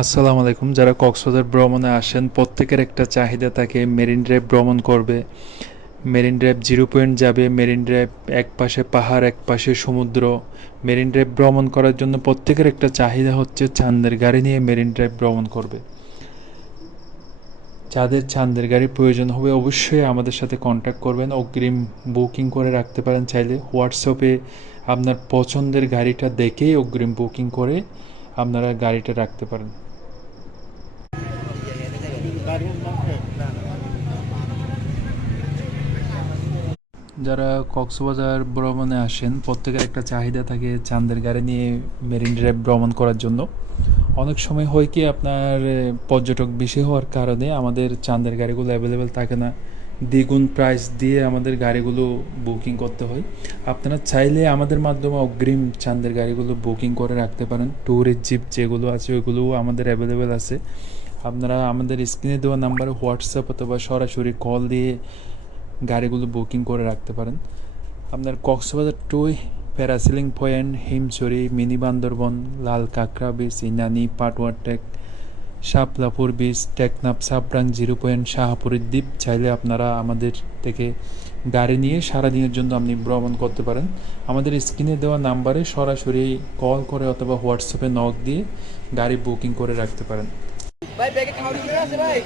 আসসালামু আলাইকুম। যারা কক্সবাজার ভ্রমণে আসেন প্রত্যেকের একটা চাহিদা থাকে মেরিন ড্রাইভ ভ্রমণ করবে। মেরিন ড্রাইভ জিরো পয়েন্ট যাবে। মেরিন ড্রাইভ এক পাশে পাহাড় এক পাশে সমুদ্র। মেরিন ড্রাইভ ভ্রমণ করার জন্য প্রত্যেকের একটা চাহিদা হচ্ছে চাঁদের গাড়ি নিয়ে মেরিন ড্রাইভ ভ্রমণ করবে। যাদের চাঁদের গাড়ির প্রয়োজন হবে অবশ্যই আমাদের সাথে কন্ট্যাক্ট করবেন। অগ্রিম বুকিং করে রাখতে পারেন, চাইলে হোয়াটসঅ্যাপে আপনার পছন্দের গাড়িটা দেখেই অগ্রিম বুকিং করে আপনারা গাড়িটা রাখতে পারেন। যারা কক্সবাজার ভ্রমণে আসেন প্রত্যেকের একটা চাহিদা থাকে চাঁদের গাড়ি নিয়ে মেরিন ড্রাইভ ভ্রমণ করার জন্য। অনেক সময় হয় কি আপনার পর্যটক বেশি হওয়ার কারণে আমাদের চাঁদের গাড়িগুলো অ্যাভেলেবেল থাকে না, দ্বিগুণ প্রাইস দিয়ে আমাদের গাড়িগুলো বুকিং করতে হয়। আপনারা চাইলে আমাদের মাধ্যমে অগ্রিম চাঁদের গাড়িগুলো বুকিং করে রাখতে পারেন। ট্যুরিস্ট জিপ যেগুলো আছে ওইগুলোও আমাদের অ্যাভেলেবেল আছে। আপনারা আমাদের স্ক্রিনে দেওয়া নাম্বারে হোয়াটসঅ্যাপ অথবা সরাসরি কল দিয়ে গাড়িগুলো বুকিং করে রাখতে পারেন। আপনার Cox's Bazar to parasailing point, Himchhari, mini Bandarban, লাল কাঁকড়া beach, Inani, Patuar Tek, Shaplapur beach, Teknaf, Sabrang, zero point, শাহপুরের দ্বীপ চাইলে আপনারা আমাদের থেকে গাড়ি নিয়ে সারাদিনের জন্য আপনি ভ্রমণ করতে পারেন। আমাদের স্ক্রিনে দেওয়া নাম্বারে সরাসরি কল করে অথবা হোয়াটসঅ্যাপে নক দিয়ে গাড়ি বুকিং করে রাখতে পারেন। ভাই ব্যাগে খাওয়ার কি আছে ভাই?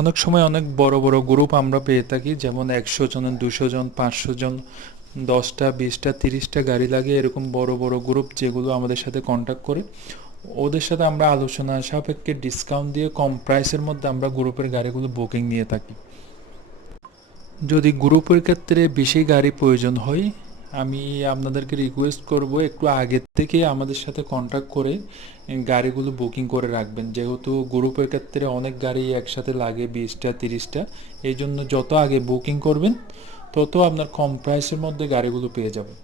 অনেক সময় অনেক বড় বড় গ্রুপ আমরা পেয়ে থাকি, যেমন 100 জন, 200 জন, 500 জন, 10টা 20টা 30টা গাড়ি লাগে। এরকম বড় বড় গ্রুপ যেগুলো আমাদের সাথে কন্ট্যাক্ট করে ওদের সাথে আমরা আলোচনা সাপেক্ষে ডিসকাউন্ট দিয়ে কম প্রাইসের মধ্যে আমরা গ্রুপের গাড়িগুলো বুকিং নিয়ে থাকি। যদি গ্রুপের ক্ষেত্রে বেশি গাড়ি প্রয়োজন হয় আমি আপনাদেরকে রিকোয়েস্ট করব একটু আগের থেকে আমাদের সাথে কন্ট্যাক্ট করে গাড়িগুলো বুকিং করে রাখবেন, যেহেতু গ্রুপের ক্ষেত্রে অনেক গাড়ি একসাথে লাগে 20টা 30টা। এই জন্য যত আগে বুকিং করবেন তত আপনার কম প্রাইসের মধ্যে গাড়িগুলো পেয়ে যাবেন।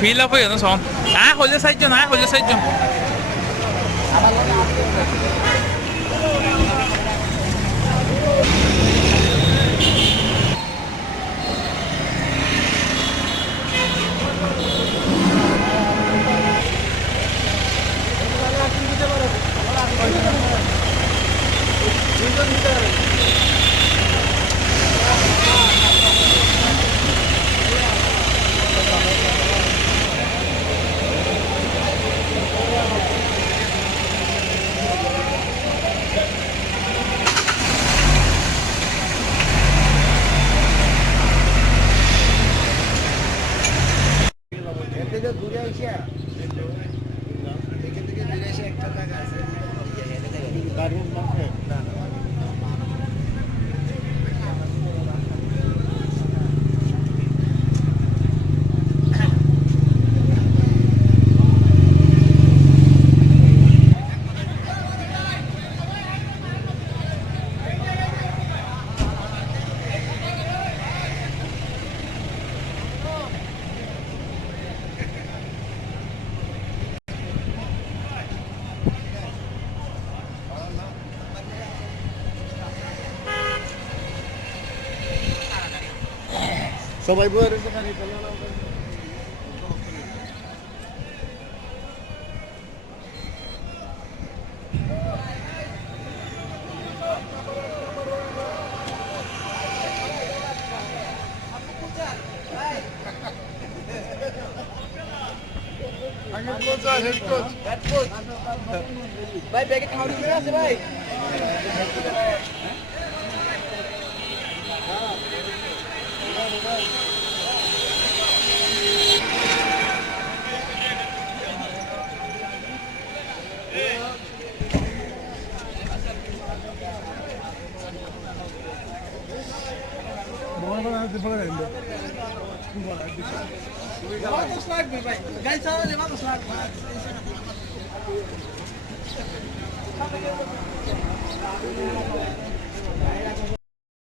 Fill up yun, son. Ah, hold the side dyan, hold the side dyan. ঘুরে আইসা এখান থেকে ঘুরে এসে একটা টাকা আছে দারুণ না না সবাই বই রয়েছে খালি ভাই ব্যাগে খাওয়ার কি আছে ভাই?